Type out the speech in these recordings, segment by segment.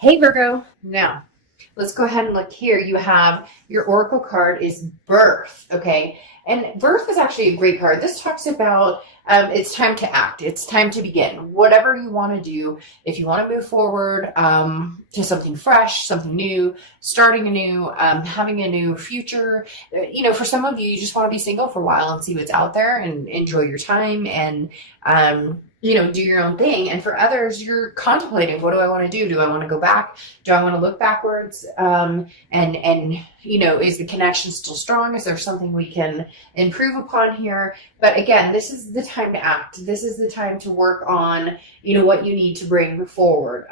Hey Virgo, now let's go ahead and look here. You have your oracle card is birth, okay? And birth is actually a great card. This talks about it's time to act. It's time to begin. Whatever you want to do, if you want to move forward to something fresh, something new, starting anew, having a new future. For some of you, you just want to be single for a while and see what's out there and enjoy your time and do your own thing. And for others, you're contemplating, what do I want to do? Do I want to go back? Do I want to look backwards? Is the connection still strong? Is there something we can improve upon here? But again, this is the time to act. This is the time to work on, what you need to bring forward.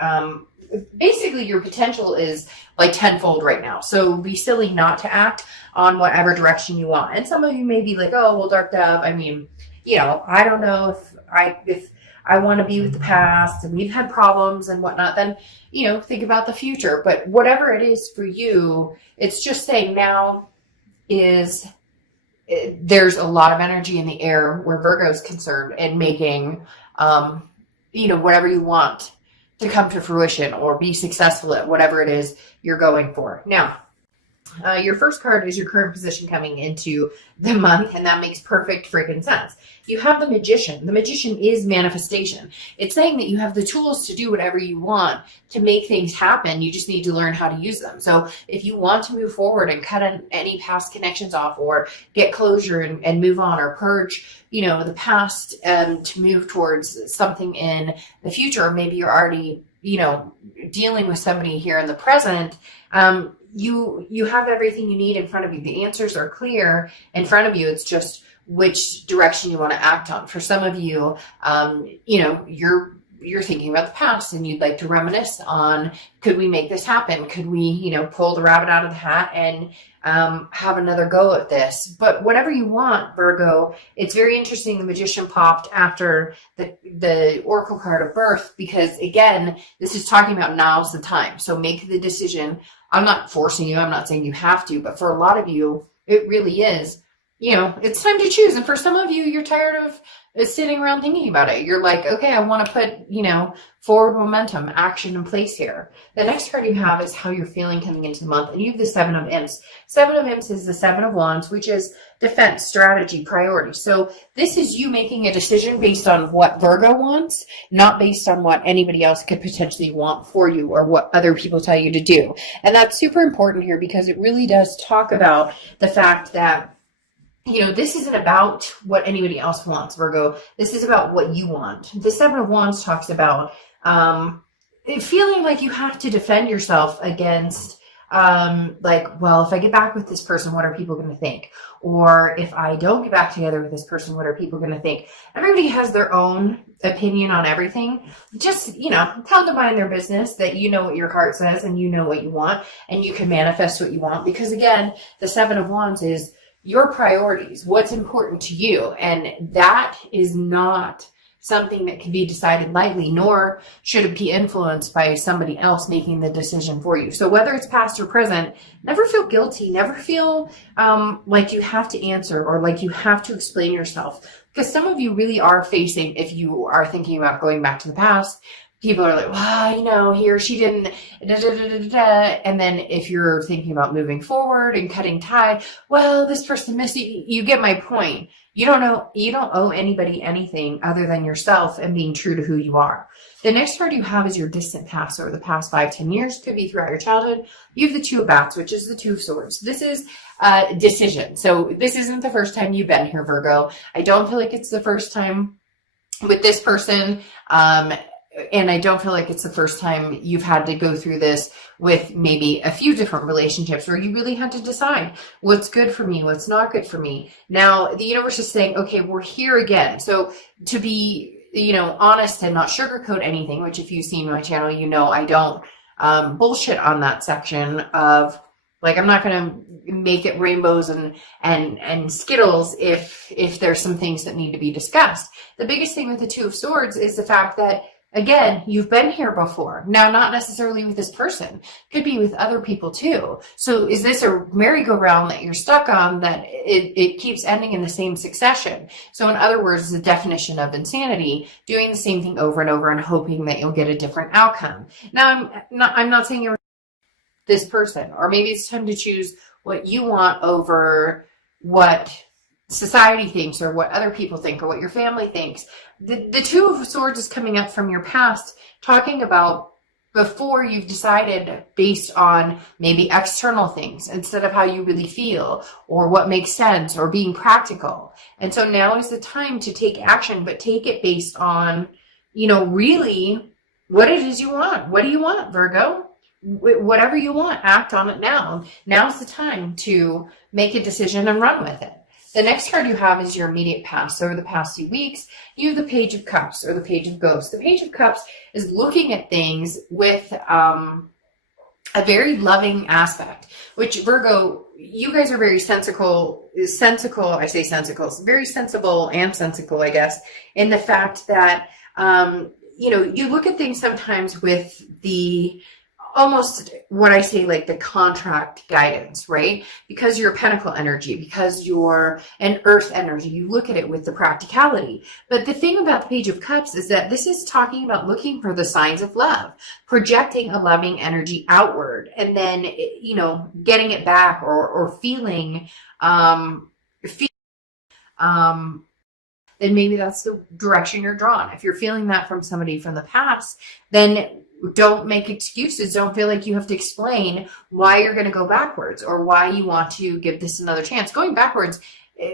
Basically, your potential is like tenfold right now. So be silly not to act on whatever direction you want. And some of you may be like, oh, well, Dark Dove, I don't know if I want to be with the past and we've had problems and whatnot, then, think about the future. But whatever it is for you, it's just saying now there's a lot of energy in the air where Virgo is concerned and making, whatever you want to come to fruition or be successful at whatever it is you're going for. Now, your first card is your current position coming into the month, and that makes perfect freaking sense. You have the Magician. The Magician is manifestation. It's saying that you have the tools to do whatever you want to make things happen. You just need to learn how to use them. So if you want to move forward and cut any past connections off or get closure and move on or purge, the past to move towards something in the future, or maybe you're already, dealing with somebody here in the present, you have everything you need in front of you. The answers are clear in front of you. It's just which direction you want to act on. For some of you, you're thinking about the past and you'd like to reminisce on, could we make this happen? Could we, pull the rabbit out of the hat and have another go at this? But whatever you want, Virgo, it's very interesting. The Magician popped after the Oracle card of birth, because again, this is talking about now's the time. So make the decision. I'm not forcing you. I'm not saying you have to, but for a lot of you, it really is, it's time to choose. And for some of you, you're tired of sitting around thinking about it. You're like, okay, I want to put, forward momentum, action in place here. The next card you have is how you're feeling coming into the month. And you have the Seven of Imps. Seven of Imps is the Seven of Wands, which is defense, strategy, priority. So this is you making a decision based on what Virgo wants, not based on what anybody else could potentially want for you or what other people tell you to do. And that's super important here, because it really does talk about the fact that this isn't about what anybody else wants, Virgo. This is about what you want. The Seven of Wands talks about feeling like you have to defend yourself against, if I get back with this person, what are people going to think? Or if I don't get back together with this person, what are people going to think? Everybody has their own opinion on everything. Just, tell them to mind their business, that you know what your heart says and you know what you want and you can manifest what you want. Because again, the Seven of Wands is your priorities, what's important to you. And that is not something that can be decided lightly, nor should it be influenced by somebody else making the decision for you. So whether it's past or present, never feel guilty, never feel like you have to answer or like you have to explain yourself. Because some of you really are facing, if you are thinking about going back to the past, people are like, well, he or she didn't, and then if you're thinking about moving forward and cutting tie, well, this person missed you. You get my point. You don't owe anybody anything other than yourself and being true to who you are. The next card you have is your distant past, or the past 5-10 years, could be throughout your childhood. You have the Two of Bats, which is the Two of Swords. This is decision. So this isn't the first time you've been here, Virgo. I don't feel like it's the first time with this person. And I don't feel like it's the first time you've had to go through this with maybe a few different relationships where you really had to decide what's good for me, what's not good for me. Now, the universe is saying, okay, we're here again. So to be, honest and not sugarcoat anything, which if you've seen my channel, I don't bullshit on that section of, like, I'm not going to make it rainbows and Skittles if there's some things that need to be discussed. The biggest thing with the Two of Swords is the fact that again, you've been here before. Now, not necessarily with this person, could be with other people too. So is this a merry-go-round that you're stuck on that it keeps ending in the same succession? So in other words, the definition of insanity, doing the same thing over and over and hoping that you'll get a different outcome. Now, I'm not saying you're this person, or maybe it's time to choose what you want over what society thinks or what other people think or what your family thinks. The Two of Swords is coming up from your past, talking about before you've decided based on maybe external things instead of how you really feel or what makes sense or being practical. And so now is the time to take action, but take it based on, really what it is you want. What do you want, Virgo? Whatever you want, act on it now. Now's the time to make a decision and run with it. The next card you have is your immediate past. So over the past few weeks, you have the Page of Cups or the Page of Ghosts. The Page of Cups is looking at things with a very loving aspect, which Virgo, you guys are very sensical, very sensible and sensical, I guess, in the fact that, you look at things sometimes with the almost what I say, like the contract guidance, right? Because you're a pentacle energy, because you're an earth energy, you look at it with the practicality. But the thing about the Page of Cups is that this is talking about looking for the signs of love, projecting a loving energy outward, and then, getting it back or feeling, then maybe that's the direction you're drawn. If you're feeling that from somebody from the past, then don't make excuses. Don't feel like you have to explain why you're going to go backwards or why you want to give this another chance. Going backwards,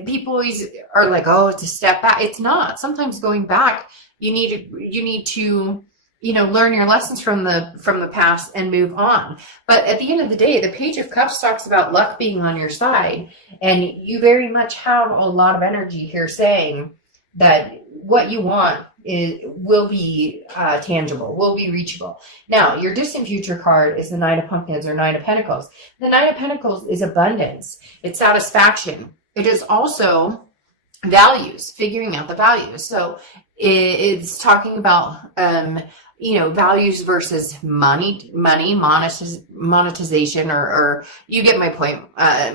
people always are like, oh, it's a step back. It's not. Sometimes going back, you need to learn your lessons from the past and move on. But at the end of the day, the Page of Cups talks about luck being on your side, and you very much have a lot of energy here saying that what you want will be tangible, will be reachable. Now, your distant future card is the Knight of Pumpkins or Knight of Pentacles. The Knight of Pentacles is abundance. It's satisfaction. It is also values, figuring out the values. So it's talking about, values versus monetization, or you get my point,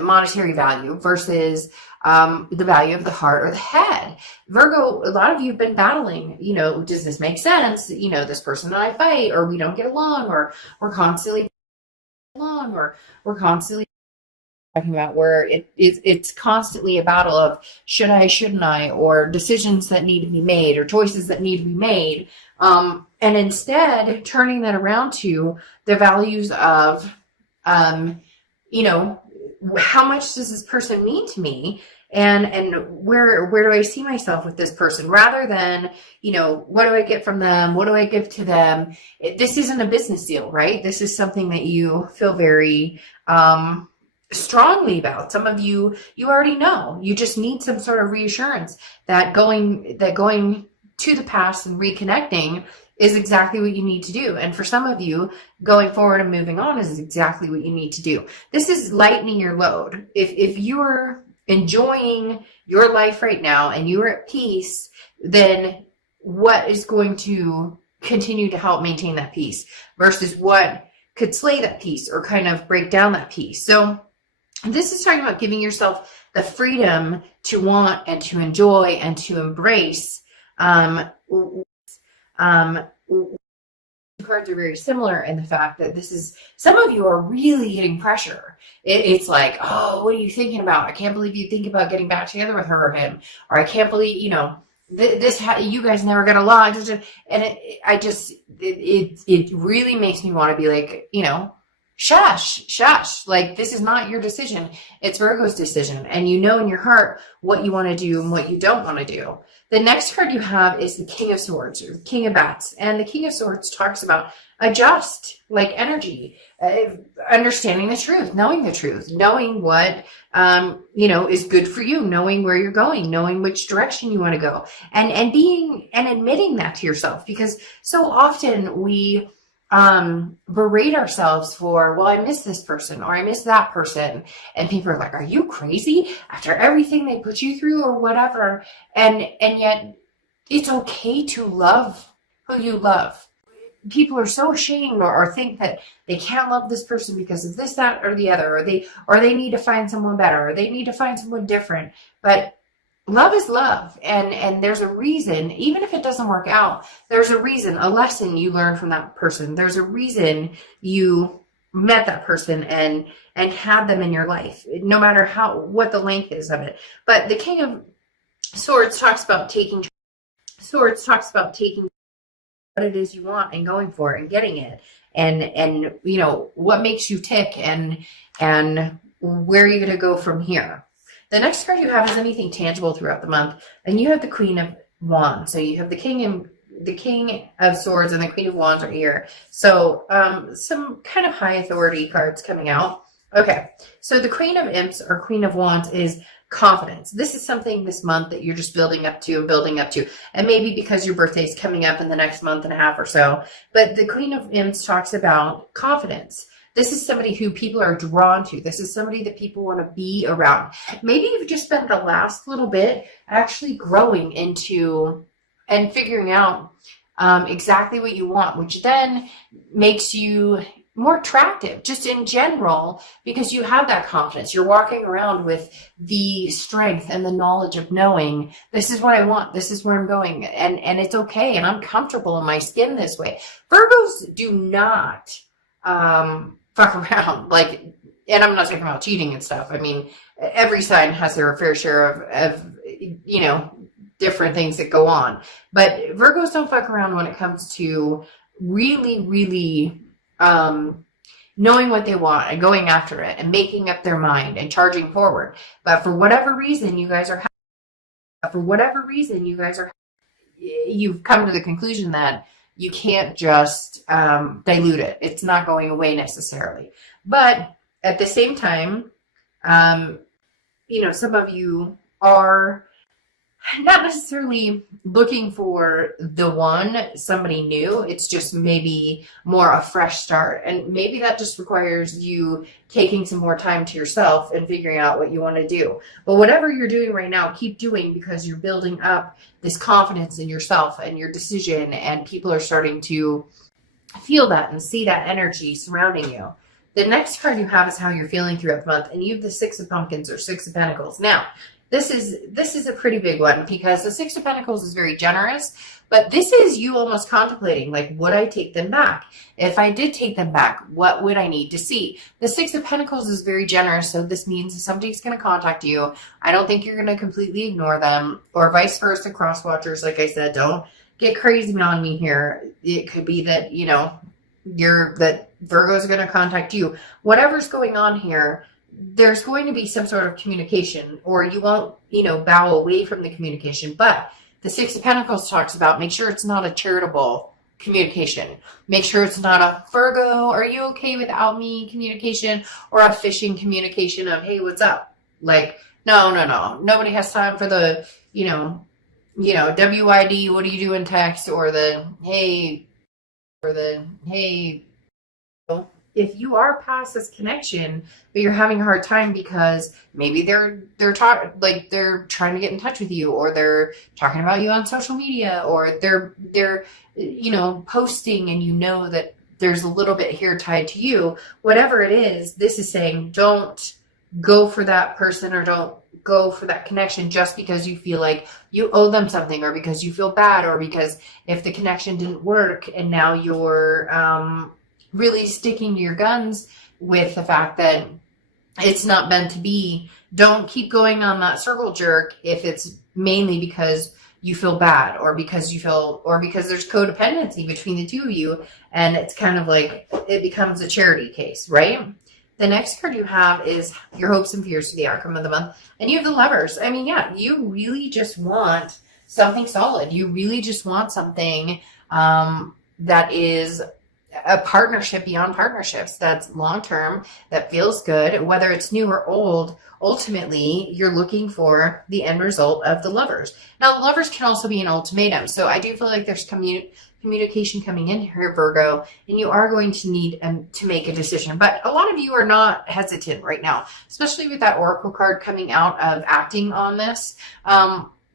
monetary value versus the value of the heart or the head. Virgo, a lot of you have been battling, does this make sense? This person and I fight, or we don't get along, or we're constantly talking about where it's constantly a battle of should I, shouldn't I, or decisions that need to be made or choices that need to be made. And instead turning that around to the values of, how much does this person mean to me? And where do I see myself with this person, rather than, what do I get from them? What do I give to them? This isn't a business deal, right? This is something that you feel very, strongly about. Some of you already know. You just need some sort of reassurance that going to the past and reconnecting is exactly what you need to do. And for some of you, going forward and moving on is exactly what you need to do. This is lightening your load. If you're enjoying your life right now and you're at peace, then what is going to continue to help maintain that peace versus what could slay that peace or kind of break down that peace? So this is talking about giving yourself the freedom to want and to enjoy and to embrace. Cards are very similar in the fact that some of you are really getting pressure. It's like, oh, what are you thinking about? I can't believe you think about getting back together with her or him, or I can't believe, you guys never got along. And it really makes me want to be like, shush, like this is not your decision. It's Virgo's decision. And you know in your heart what you want to do and what you don't want to do. The next card you have is the King of Swords, or King of Bats. And the King of Swords talks about adjust, like energy, understanding the truth, knowing what, is good for you, knowing where you're going, knowing which direction you want to go, and admitting that to yourself, because so often we berate ourselves for, well, I miss this person or I miss that person. And people are like, are you crazy after everything they put you through or whatever? And yet it's okay to love who you love. People are so ashamed or think that they can't love this person because of this, that, or the other, or they need to find someone better, or they need to find someone different. But love is love, and there's a reason. Even if it doesn't work out, there's a reason, a lesson you learn from that person. There's a reason you met that person and had them in your life, no matter what the length is of it. But the King of Swords talks about taking what it is you want and going for it and getting it, and you know what makes you tick, and where you're going to go from here. The next card you have is anything tangible throughout the month, and you have the Queen of Wands. So you have the King of Swords and the Queen of Wands are here. So some kind of high authority cards coming out. Okay, so the Queen of Imps or Queen of Wands is confidence. This is something this month that you're just building up to. And maybe because your birthday is coming up in the next month and a half or so. But the Queen of Imps talks about confidence. This is somebody who people are drawn to. This is somebody that people want to be around. Maybe you've just spent the last little bit actually growing into and figuring out exactly what you want, which then makes you more attractive just in general because you have that confidence. You're walking around with the strength and the knowledge of knowing this is what I want, this is where I'm going, and it's okay, and I'm comfortable in my skin this way. Virgos do not fuck around, like, and I'm not talking about cheating and stuff. I mean, every sign has their fair share of you know, different things that go on, but Virgos don't fuck around when it comes to really knowing what they want and going after it and making up their mind and charging forward. But for whatever reason you guys are you've come to the conclusion that you can't just dilute it. It's not going away necessarily. But at the same time, you know, some of you are not necessarily looking for the one, somebody new. It's just maybe more a fresh start. And maybe that just requires you taking some more time to yourself and figuring out what you want to do. But whatever you're doing right now, keep doing, because you're building up this confidence in yourself and your decision, and people are starting to feel that and see that energy surrounding you. The next card you have is how you're feeling throughout the month, and you have the Six of Pumpkins or Six of Pentacles. Now, this is a pretty big one, because the Six of Pentacles is very generous, but this is you almost contemplating, like, would I take them back? If I did take them back, what would I need to see? The Six of Pentacles is very generous, so this means if somebody's going to contact you, I don't think you're going to completely ignore them, or vice versa. Cross watchers, like I said, don't get crazy on me here. It could be that, you know, that Virgo's going to contact you. Whatever's going on here, there's going to be some sort of communication, or you won't, you know, bow away from the communication. But the Six of Pentacles talks about, make sure it's not a charitable communication. Make sure it's not a Virgo, are you okay without me communication, or a fishing communication of, hey, what's up? Like, no. Nobody has time for the, you know, WID, what are you doing text, or the, hey, if you are past this connection, but you're having a hard time because maybe they're trying to get in touch with you, or they're talking about you on social media, or they're you know, posting, and you know that there's a little bit here tied to you. Whatever it is, this is saying don't go for that person, or don't go for that connection just because you feel like you owe them something, or because you feel bad, or because if the connection didn't work and now you're really sticking to your guns with the fact that it's not meant to be. Don't keep going on that circle jerk if it's mainly because you feel bad, or because there's codependency between the two of you, and it's kind of like it becomes a charity case, right? The next card you have is your hopes and fears for the outcome of the month, and you have the Lovers. I mean, yeah, you really just want something solid. You really just want something that is a partnership beyond partnerships, that's long-term, that feels good, whether it's new or old. Ultimately, you're looking for the end result of the Lovers. Now, the Lovers can also be an ultimatum. So I do feel like there's communication coming in here, Virgo, and you are going to need to make a decision. But a lot of you are not hesitant right now, especially with that Oracle card coming out of acting on this.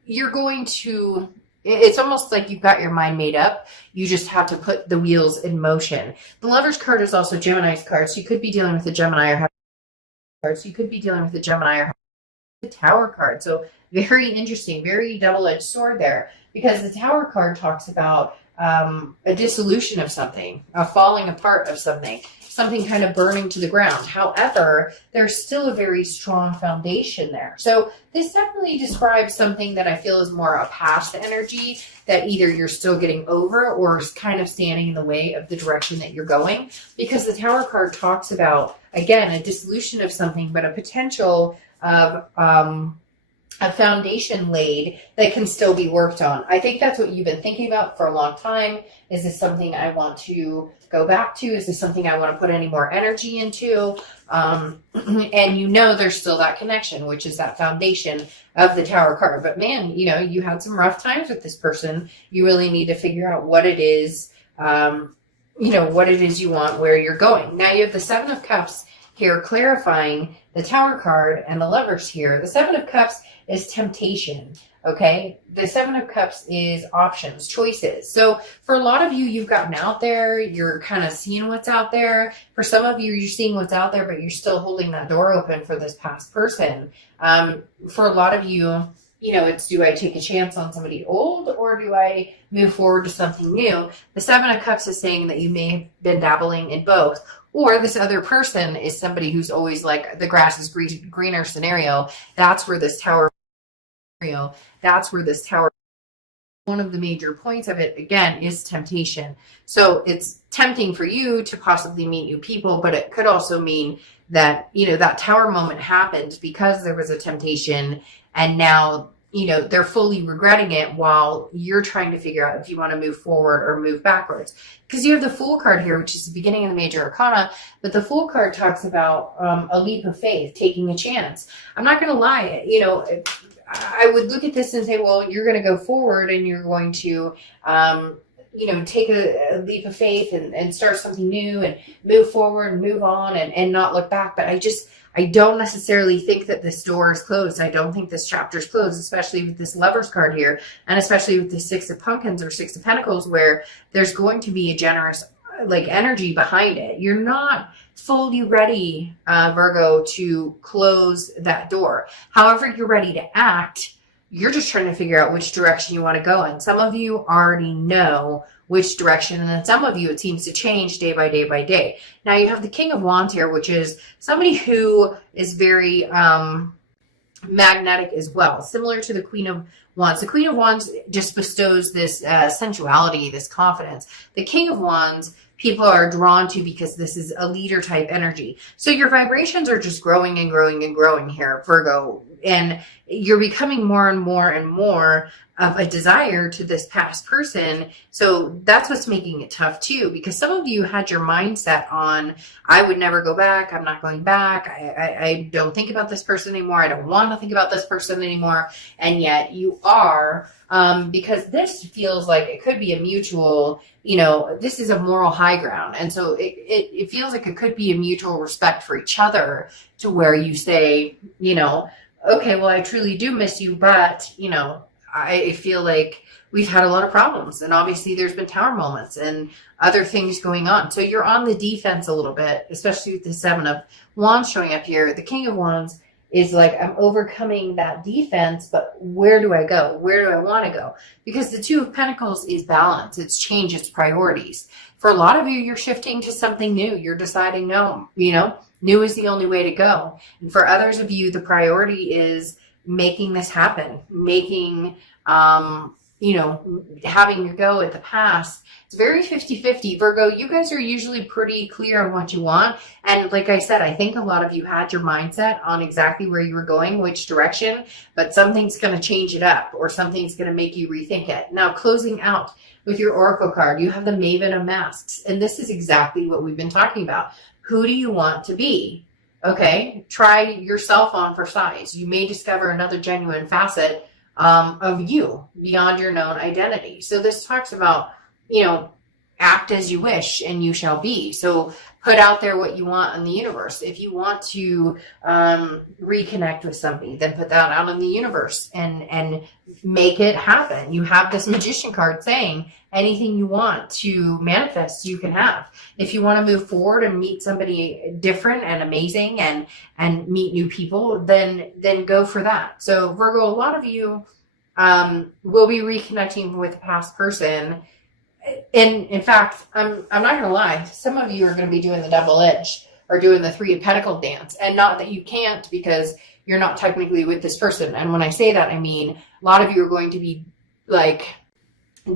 You're going to it's almost like you've got your mind made up. You just have to put the wheels in motion. The Lover's card is also Gemini's card. So you could be dealing with a Gemini or cards. You could be dealing with a Gemini or the Tower card. So very interesting, very double-edged sword there, because the Tower card talks about a dissolution of something, a falling apart of something, something kind of burning to the ground. However, there's still a very strong foundation there. So this definitely describes something that I feel is more a past energy that either you're still getting over or is kind of standing in the way of the direction that you're going, because the Tower card talks about, again, a dissolution of something, but a potential of a foundation laid that can still be worked on. I think that's what you've been thinking about for a long time. Is this something I want to go back to? Is this something I want to put any more energy into? And you know there's still that connection, which is that foundation of the Tower card. But man, you know, you had some rough times with this person. You really need to figure out what it is, you know, what it is you want, where you're going. Now you have the Seven of Cups here clarifying the Tower card and the Lovers here. The Seven of Cups is temptation, okay? The Seven of Cups is options, choices. So for a lot of you, you've gotten out there, you're kind of seeing what's out there. For some of you, you're seeing what's out there, but you're still holding that door open for this past person. For a lot of you, you know, it's, do I take a chance on somebody old or do I move forward to something new? The Seven of Cups is saying that you may have been dabbling in both. Or this other person is somebody who's always like the grass is greener scenario. That's where this Tower scenario, that's where this Tower, one of the major points of it, again, is temptation. So it's tempting for you to possibly meet new people, but it could also mean that, you know, that Tower moment happened because there was a temptation, and now, you know, they're fully regretting it while you're trying to figure out if you want to move forward or move backwards. Because you have the Fool card here, which is the beginning of the major arcana, but the Fool card talks about a leap of faith, taking a chance. I'm not going to lie, you know, I would look at this and say, well, you're going to go forward and you're going to, you know, take a leap of faith and start something new and move forward and move on and not look back. But I don't necessarily think that this door is closed. I don't think this chapter is closed, especially with this Lover's card here, and especially with the Six of Pumpkins or Six of Pentacles, where there's going to be a generous, like, energy behind it. You're not fully ready, Virgo, to close that door. However, you're ready to act. You're just trying to figure out which direction you want to go in. Some of you already know which direction, and then some of you, it seems to change day by day by day. Now you have the King of Wands here, which is somebody who is very magnetic as well, similar to the Queen of Wands. The Queen of Wands just bestows this sensuality, this confidence. The King of Wands, people are drawn to because this is a leader type energy. So your vibrations are just growing and growing and growing here, Virgo, and you're becoming more and more and more of a desire to this past person. So that's what's making it tough too, because some of you had your mindset on, I would never go back. I'm not going back. I don't think about this person anymore. I don't want to think about this person anymore. And yet you are, because this feels like it could be a mutual, you know, this is a moral high ground. And so it feels like it could be a mutual respect for each other, to where you say, you know, okay, well, I truly do miss you, but, you know, I feel like we've had a lot of problems, and obviously there's been Tower moments and other things going on. So you're on the defense a little bit, especially with the Seven of Wands showing up here. The King of Wands is like, I'm overcoming that defense, but where do I go? Where do I want to go? Because the Two of Pentacles is balance. It's change, it's priorities. For a lot of you, you're shifting to something new. You're deciding, no, you know, new is the only way to go. And for others of you, the priority is making this happen, making, you know, having your go at the past. It's very 50-50. Virgo, you guys are usually pretty clear on what you want. And like I said, I think a lot of you had your mindset on exactly where you were going, which direction, but something's going to change it up, or something's going to make you rethink it. Now, closing out with your Oracle card, you have the Maven of Masks. And this is exactly what we've been talking about. Who do you want to be? Okay, try yourself on for size. You may discover another genuine facet of you beyond your known identity. So this talks about, you know, act as you wish and you shall be. So put out there what you want in the universe. If you want to reconnect with somebody, then put that out in the universe and make it happen. You have this magician card saying anything you want to manifest, you can have. If you want to move forward and meet somebody different and amazing and meet new people, then go for that. So Virgo, a lot of you will be reconnecting with a past person. And in fact, I'm not going to lie, some of you are going to be doing the double edge or doing the 3 of Pentacles dance. And not that you can't, because you're not technically with this person. And when I say that, I mean, a lot of you are going to be like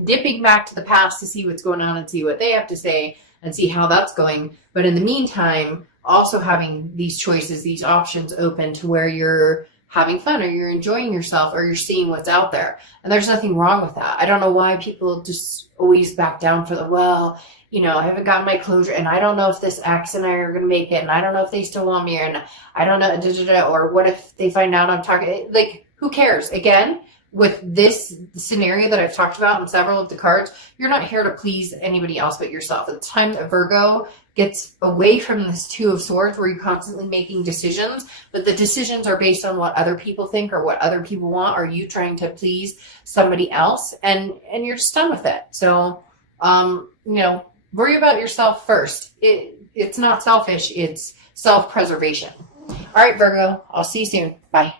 dipping back to the past to see what's going on and see what they have to say and see how that's going. But in the meantime, also having these choices, these options open to where you're having fun or you're enjoying yourself or you're seeing what's out there. And there's nothing wrong with that. I don't know why people just always back down for the, well, you know, I haven't gotten my closure and I don't know if this ex and I are going to make it and I don't know if they still want me and I don't know, or what if they find out I'm talking, like, who cares? Again, with this scenario that I've talked about in several of the cards, you're not here to please anybody else but yourself. It's time that Virgo gets away from this 2 of Swords where you're constantly making decisions, but the decisions are based on what other people think or what other people want, or you trying to please somebody else, and you're just done with it. So, you know, worry about yourself first. It's not selfish, it's self-preservation. All right, Virgo, I'll see you soon. Bye.